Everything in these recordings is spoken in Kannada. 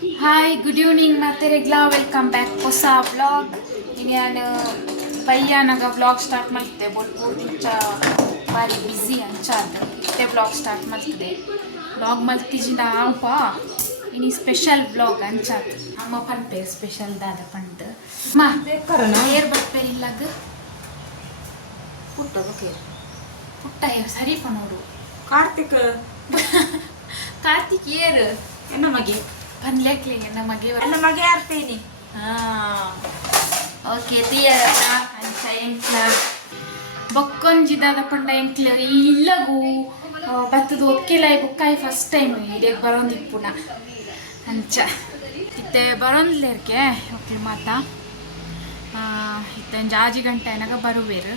ಹಾಯ್ ಗುಡ್ ಈವ್ನಿಂಗ್ ಮತ್ತೆ ರೆಗ್ಲಾ ವೆಲ್ಕಮ್ ಬ್ಯಾಕ್ ಹೊಸ ವ್ಲಾಗ್ ಇನ್ನು ನಾನು ಪಯ್ಯನಾಗ ವ್ಲಾಗ್ ಸ್ಟಾರ್ಟ್ ಮಾಡ್ತಿದ್ದೆ ಬೋಲ್ಪೂರ್ದಿಂಚ ಭಾರಿ ಬ್ಯುಸಿ ಅಂಚಾದ ಇಷ್ಟೇ ವ್ಲಾಗ್ ಸ್ಟಾರ್ಟ್ ಮಾಡ್ತಿದ್ದೆ ವ್ಲಾಗ್ ಮಲ್ತಿಜಿನ ಅಪ್ಪ ಇನ್ನು ಸ್ಪೆಷಲ್ ವ್ಲಾಗ್ ಅಂಚಾದ ಅಮ್ಮ ಪನ್ಪೇರು ಸ್ಪೆಷಲ್ ದಾದ ಪಂಡ್ ಮಾ ಏರ್ ಬರ್ಪೇರು ಇಲ್ಲಾಗ ಪುಟ್ಟ ಪುಟ್ಟ ಏರ್ ಸರಿ ಪನೋಡು ಕಾರ್ತಿಕ್ ಕಾರ್ತಿಕ್ ಏರ್ ಎನ್ನ ಮಗೆ ಪನ್ಲೇಕ್ಲಿ ಎನ್ನ ಮಗೆ ಆರ್ತೇನಿ ಓಕೆ ತಿಯರ ಅಂಚ ಎಂಕ್ಲ ಬೊಕ್ಕೊಂಜಿದಾದ ಪಂಡ ಎಂಕ್ಲ ಇಲ್ಲಗೂ ಬತ್ತದ ಒಕ್ಕೆಲಾಯಿ ಬುಕ್ಕಾಯಿ ಫಸ್ಟ್ ಟೈಮ್ ಇಡೀ ಬರೋಂದಿಪ್ಪುನ ಅಂಚ ಇತ್ತೆ ಬರೋಂದ್ಲೇರ್ಗೆ ಒಕ್ಲು ಮಾತ ಇತ್ತೆ ಆಜಿ ಗಂಟೆ ಏನಾಗ ಬರುವೇರು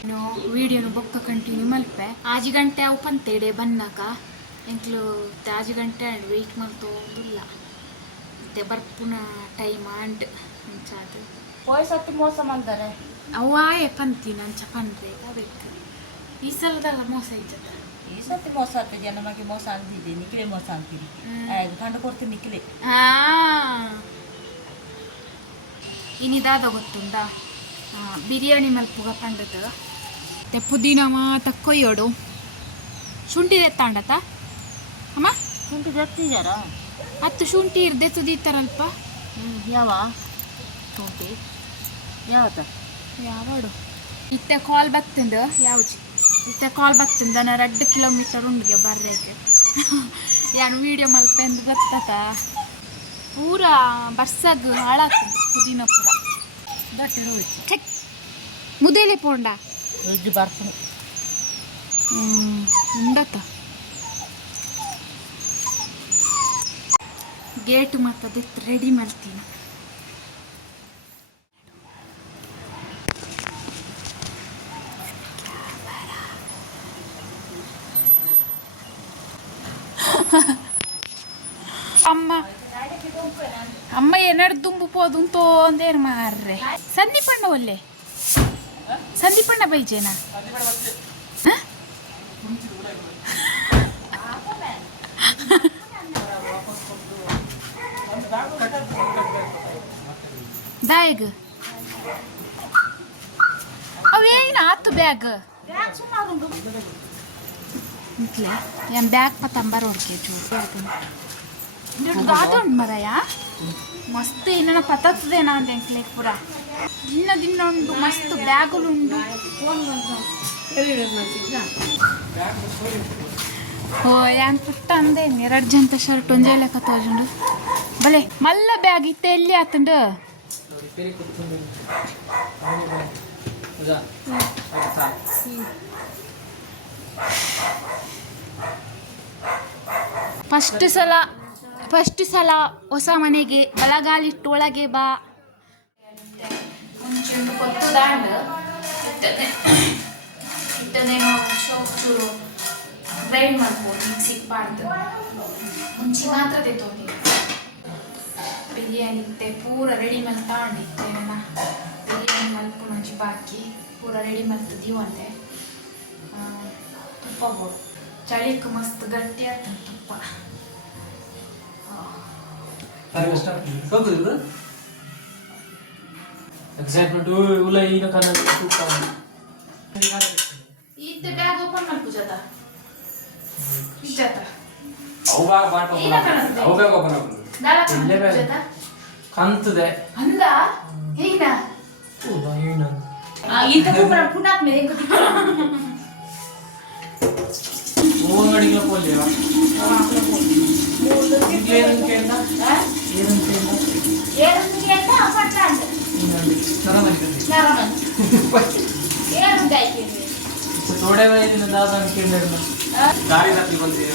ಇನ್ನು ವೀಡಿಯೋನು ಬೊಕ್ಕ ಕಂಟಿನ್ಯೂ ಮಲ್ಪೆ ಆಜಿ ಗಂಟೆ ಅವು ಪಂತೇಡೆ ಬನ್ನಾಕ ಎಂಕ್ಲು ಆಜಿ ಗಂಟೆ ಅಂಡ್ ವೆಯ್ಟ್ ಮಾಡ್ತೋದಿಲ್ಲ ಮತ್ತೆ ಬರ್ಪುನ ಟೈಮ್ ಅಂಡ್ ಅಂಚಾದ ವಯಸ್ಸತ್ತಿ ಮೋಸ ಮಾಡ್ತಾರೆ ಅವಾಯೇ ಪಂತೀನಿ ಅಂಚ ಪನ್ರೆ ಅದಕ್ಕೆ ಈ ಸಲದಲ್ಲ ಮೋಸ ಇದ್ದದ ಈ ಸತಿ ಮೋಸ ಆಗ್ತದೆ ಎನ್ನ ಮಗೆ ಮೋಸ ಅಂತಿದ್ದೆ ನಿಖಿಲೆ ಮೋಸ ಅಂತೀರಿ ಕಂಡು ಕೊಡ್ತೀನಿ ನಿಖಿಲೆ ಇನ್ನಿದಾದ ಗೊತ್ತುಂಡ ಬಿರಿಯಾನಿ ಮಲ್ಪುಗ ಪಂಡದ ಮತ್ತೆ ಪುದೀನ ಮಾತ ಕೊಯ್ಯೋಡು ಶುಂಠಿ ತೆತ್ತಾಂಡತ ಅಮ್ಮ ಶುಂಠಿ ಜತ್ತಿದಾರ ಹತ್ತು ಶುಂಠಿ ಇರ್ದೆ ತುದೀತಾರಲ್ಪ ಯಾವ ಶುಂಠಿ ಯಾವತ್ತ ಯಾವಾಡು ಇತ್ತೆ ಕಾಲ್ ಬತ್ತಿಂದ ಯಾವ್ಜಿ ಇತ್ತೆ ಕಾಲ್ ಬತ್ತಿಂದ ನಾ 2 ಕಿಲೋಮೀಟರ್ ಉಂಡಿಗೆ ಬರ್ರೇಗೆ ಯಾನು ವೀಡಿಯೋ ಮಲ್ಪೆ ಎಂದು ಬರ್ತತ ಪೂರ ಬರ್ಸಾಗ ಹಾಳಾಗ್ತದೆ ಪುದೀನ ಪೂರ ದೊಡ್ಡ ಮುದೇಲೆ ಪೋಂಡ ವೆಜ್ ಬರ್ತೀನಿ ಉಂಡತ ಗೇಟ್ ಮತ್ತದ ರೆಡಿ ಮಾಡ್ತೀನಿ ಅಮ್ಮ ಅಮ್ಮ ಏನಾರು ದುಂಬು ಪೋದು ತೋಂದೇನು ಮಾರ್ರೆ ಸಂದೀಪಣ್ಣ ಒಲ್ಲೆ ಸಂದೀಪಣ್ಣ ಬೈಜೇನಾ ಬ್ಯಾಗ್ ಅವೇನು ಆತು ಬ್ಯಾಗ್ ಏನ್ ಬ್ಯಾಗ್ ಪತ್ತಂಬರ್ ಹೊಡ್ಕೆ ಚೂರು ಅದೊಂದು ಮರಯ ಮಸ್ತ್ ಇನ್ನೂ ಪತ್ತದೇನಾ ಅಂತ ಎಂಕ್ಲೆ ಪೂರ ದಿನ ಉಂಟು ಮಸ್ತ್ ಬ್ಯಾಗುಲುಂಡು ಓ ಯಾನ್ ಪುಟ್ಟ ಅಂದೆ 2 ಜಂತ ಶರ್ಟ್ ಒಂದೇ ಲೆಕ್ಕ ತೋಜುಂಡು ಬಲೆ ಮಲ್ಲ ಬ್ಯಾಗ್ ಇತ್ತೆ ಎಲ್ಲಿ ಆತುಂಡು ಫಸ್ಟ್ ಸಲ ಹೊಸ ಮನೆಗೆ ಬಲಗಾಲಿಟ್ಟು ಒಳಗೆ ಬಾ ಮುಂಚೆ ಕೊತ್ತು ದಾಂಡ್ ಇಟ್ಟನೆ ಚೂರು ಗ್ರೈಂಡ್ ಮಾಡ್ಬೋದು ಮಿಕ್ಸಿಗೆ ಬಾರ್ದು ಮುಂಚೆ ಮಾತ್ರ ತೆತ್ತೋಗಿ ಬಿರಿಯಾನಿ ಇತ್ತೆ ಪೂರ ರೆಡಿ ಮಲ್ ತಗೊಂಡಿತ್ತೆ ನನ್ನ ಬಿರಿಯಾನಿ ಮಲ್ಪು ಮುಂಚೆ ಬಾಕಿ ಪೂರ ರೆಡಿ ಮಲ್ತದೀವ ಅಂತೆ ತುಪ್ಪ ಬೋಡು ಚಳಿಕ್ಕೆ ಮಸ್ತ್ ಗಟ್ಟಿ ಆಗ್ತದೆ ತುಪ್ಪ ಎಕ್ಸೈಟ್ಮೆಂಟ್ ಉಲ ಈಗ ಕನ್ನಡ ಇತ್ತೆ ಬ್ಯಾಗ್ ಓಪನ್ ಮಾಡ್ಕುಜಾತ ಇಜ್ಜಾತ ಅವು ಬಾಟ್ ಅವು ಬ್ಯಾಗ್ ಓಪನ್ ಆಗ್ತದೆ ದಾಳ ಕುಜಾತ ಕಂತದೆ ಅಂದ ಹೇಗಿನ ಏನು ಇಂಥ ಪುನಾತ್ ಮೇಲೆ ಅಂಗಡಿಗಳ ಪೋಲಿಯ ಏನಂತ ಕೇಳ್ದ थोड़े दिन दादा केंद्र में गाड़ी रात बनती है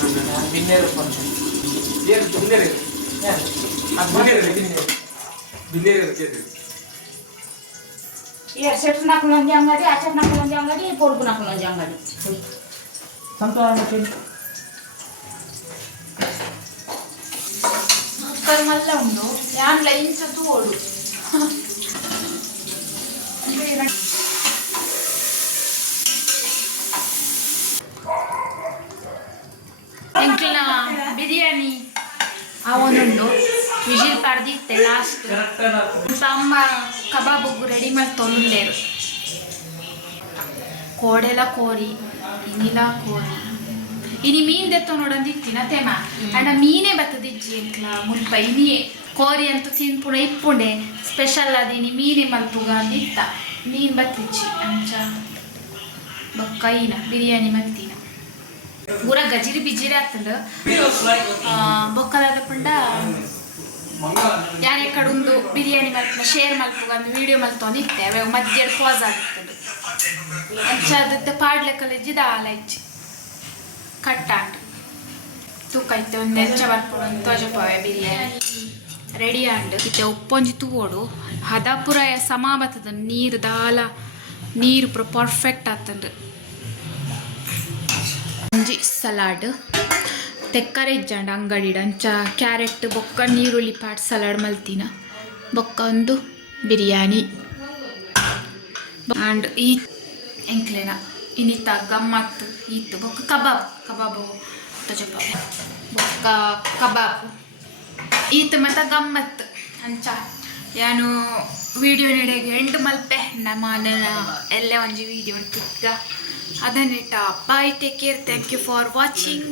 बिन्नेर बनते ये बिन्नेर है अब बिन्नेर के ये सेट नाकुलन जंगड़ी आचर नाकुलन जंगड़ी पोरगु नाकुलन जंगड़ी संतोष के ಕುಕ್ಕರ್ ಮಲ್ಲ ಉಂಡು ಯಾನ್ ಲೈನ್ಸ್ ತೋಡು ಎಂಕ್ಲಿನ ಬಿರಿಯಾನಿ ಅವನೊಂದು ವಿಜಿಲ್ ಪಡೆದಿತ್ತೆ ಲಾಸ್ಟ್ ಅಮ್ಮ ಕಬಾಬು ರೆಡಿ ಮಾಡಿ ತೊಂದೇರು ಕೋಡೆಲ ಕೋರಿ ಇನಿಲ ಕೋರಿ ಇನಿ ಮೀನ್ ದೆತ್ತ ನೋಡಂದಿತ್ತಿನ ತೇಮ ಅಂಡ ಮೀನೇ ಬತ್ತದಿಜ್ಜಿ ಎಂಕ್ಲ ಮುಲ್ಪ ಇನಿಯೇ ಕೋರಿ ಅಂತೂ ತಿನ್ಪುಣ ಇಪ್ಪುಂಡೆ ಸ್ಪೆಷಲ್ ಅದಿನಿ ಮೀನೇ ಮಲ್ಪುಗ ಅಂದಿತ್ತ ಮೀನ್ ಬತ್ತಿಜ್ಜಿ ಅಂಚ ಬೊಕ್ಕೈನ ಬಿರಿಯಾನಿ ಮಲ್ತಿನ ಪೂರ ಗಜಿರಿ ಬಿಜಿರಿ ಆಗ್ತದ ಬೊಕ್ಕಲಾದ ಪಂಡ ಯಾನೆ ಕಡುಂದು ಬಿರಿಯಾನಿ ಮಲ್ಪನ ಶೇರ್ ಮಲ್ಪುಗ ಒಂದು ವಿಡಿಯೋ ಮಲ್ತೊಂದಿತ್ತೆ ಅವ ಮಧ್ಯ ಪಾಸ್ ಆಗ್ತದೆ ಅಂಚದ ಪಾಡ್ಲೆಕ್ಕಲ್ಲ ಇಜ್ಜಿದ ಆಲ ಇಜ್ಜಿ ಕಟ್ಟಾಂಡು ತೂಕ ಇತ್ತೆ ಒಂದು ಹೆಚ್ಚ ಬರ್ಪುಡು ತೋಜಪವೆ ಬಿರಿಯಾನಿ ರೆಡಿ ಆಂಡು ಇತ್ತೆ ಉಪ್ಪೊಂಜಿ ತೂವೋಡು ಹದಾಪುರ ಸಮ ಬತ್ತದ ನೀರು ದಾಲ ನೀರು ಪೂರ ಪರ್ಫೆಕ್ಟ್ ಆಗ್ತಂಡು ಒಂಜಿ ಸಲಾಡ್ ತೆಕ್ಕರೆ ಇಜ್ಜಂಡು ಅಂಗಡಿಡು ಅಂಚ ಕ್ಯಾರೆಟ್ ಬೊಕ್ಕ ನೀರುಳ್ಳಿ ಪಾಟ್ ಸಲಾಡ್ ಮಲ್ತಿನ ಬೊಕ್ಕ ಒಂದು ಬಿರಿಯಾನಿ ಆ್ಯಂಡ್ ಈ ಎಂಕ್ಲೆನ ಇನ್ನಿತ್ತ ಗಮ್ಮತ್ ಇತ್ತು ಬೊಕ್ಕ ಕಬಾಬು ತಜಪ ಬೊಕ್ಕ ಕಬಾಬು ಈತ ಮತ್ತು ಗಮ್ಮತ್ ಅಂಚ ಯಾನು ವಿಡಿಯೋ ನೆಡೆಗೆ ಎಂಡ್ ಮಲ್ಪೆ ನಮ್ಮ ಎಲ್ಲೇ ಒಂಜಿ ವಿಡಿಯೋ ತಿಕ್ಕ ಅದನ್ನಿಟ್ಟ bye take care thank you for watching